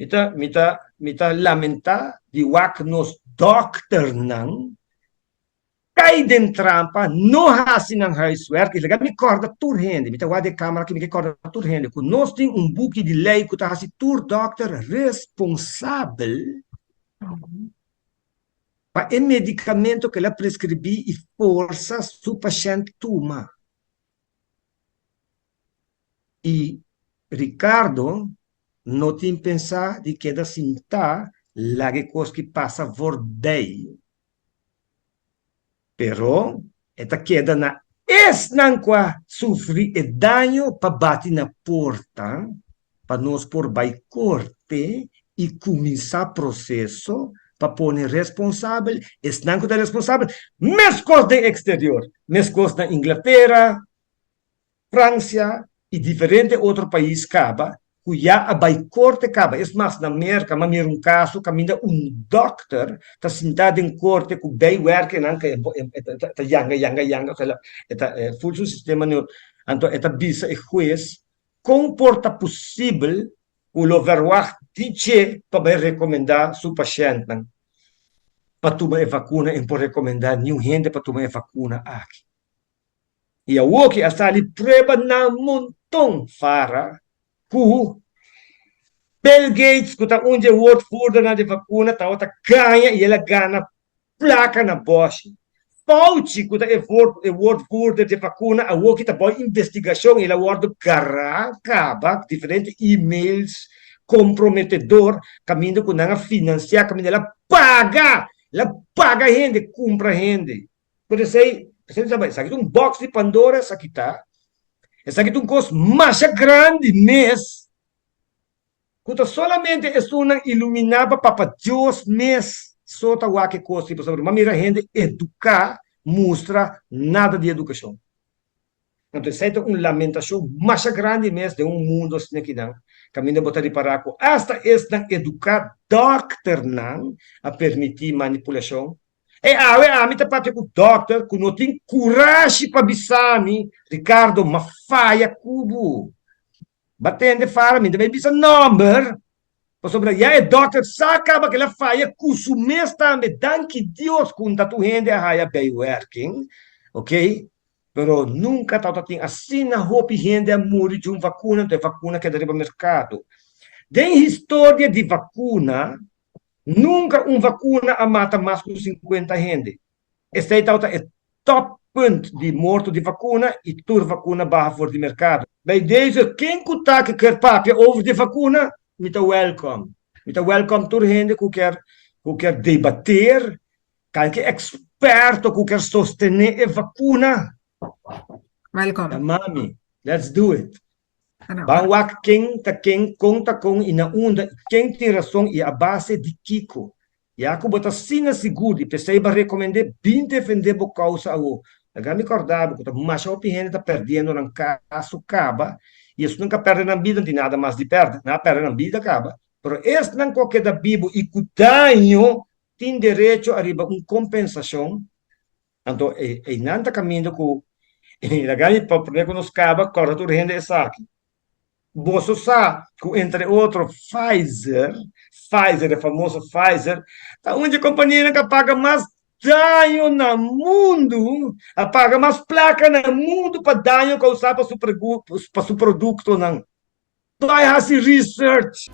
mita lamenta di wak nos doctor nang cai den trampa no hasi ng huiswerk ilaga mi corda tur hende mita wade câmara que mi corda tur hende ku nos ting buki de lei ku ta hasi tur doctor responsável pa e medicamento que ela prescrevi e força su paciente toma. E Ricardo não tem pensar de que da cinta lá que coisa que passa por bem. Pero, esta queda na esnanqua sofre e danho para bater na porta, para nós por vai corte e começar processo para pôr responsável, esnanqua da responsável, mescos de exterior, mescos na Inglaterra, França e diferente outro país caba, cuya a vai corte caba. É mais, na América, mas um caso, caminha doctor, está sentado em corte, com bem work, está yanga, está full sistema, então, está bisa e juiz, comporta possível o overwacht dice para recomendar seu paciente, para tomar a vacuna e para recomendar nenhum gente para tomar a vacuna aqui. E a woki asali preba na montão fara ku Bill Gates kuta unje word further na de vacuna ta outra ganha e ela gana placa na Bosch. Fauci kuta word further de vacuna a woki ta boy investigação ela word acaba diferente e-mails comprometedor caminho com nanga financiar caminho ela paga gente compra gente por isso você sabe, sakit box de Pandora, sakita. Sakit coisa mais grande mês. Quando solamente é uma iluminada para Deus mês. Só tá o que coisa, por exemplo, mamira gente educar, mostra nada de educação. Então, essa é uma lamentação mais grande mês de mundo assim aqui não. Caminho botar de paraco. Hasta esta educar doctor não a permitir manipulação. Mi te parte com o doctor, que não tem coragem para bisami, Ricardo, ma faia cubo. Batende fara, me deve bisa number. Por sobre, é doctor, saca aquela faia, cuso mês também, danke Deus, com tu rende a raia bem working, ok? Pero nunca tem assim na roupa rende a muri de vacuna que deriva mercado. Tem história de vacuna, nunca vacuna a mata mais de 50 gente. Esta é top punt de morto de vacuna e toda vacuna barra fora de mercado. Bij deze, quem que quer papia over de vacuna, me tá welcome. Me tá welcome toda gente que quer debater, qualquer experto que quer sostener a vacuna. Welcome. Mami, let's do it. Ano? Bangwak quem conta com inaunda, quem tem razão e a base de Kiko. E a bota sina seguro, e perceba recomendar bem defender a causa ao. Agora me acordava, que mas a opinião está perdendo no caso caba, e isso nunca perde na vida, não tem nada mais de perder, não perde na vida caba. Pero este não qualquer da Bíblia e que danho tem direito a arriba uma compensação. Então, não está caminhando com agora para poder com os caba, corta tudo rende essa aqui. Você sabe que, entre outros, Pfizer, é famoso Pfizer, tá onde a companhia que paga mais danho no mundo, paga mais placa no mundo para danho causado para o seu produto. Não. Vai fazer research.